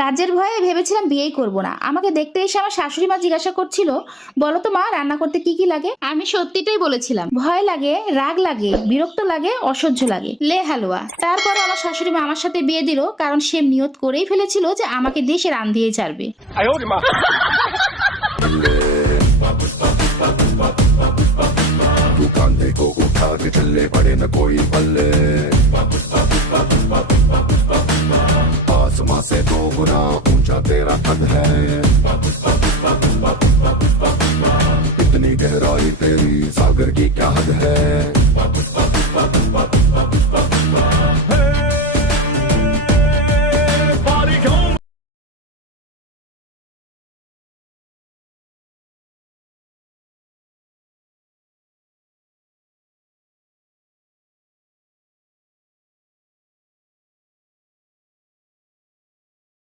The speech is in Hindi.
কাজের ভয়ে ভেবেছিলাম বিয়েই করব না। আমাকে দেখতে এসে আমার শাশুড়ি মা জিজ্ঞাসা করছিল, বলো তো মা, রান্না করতে কি কি লাগে? আমি সত্যিটাই বলেছিলাম, ভয় লাগে, রাগ লাগে, বিরক্ত লাগে, অসহ্য লাগে, লে হালুয়া। তারপরে আমার শাশুড়ি মা আমার সাথে বিয়ে দিল, কারণ সে নিয়ত করেই ফেলেছিল যে আমাকে দিয়ে সে রান্ধিয়েই ছাড়বে। तू कांधे को उठा के चले पड़े न कोई पल्ले आसमां से दो गुना ऊंचा तेरा कद है इतनी गहराई तेरी सागर की क्या हद है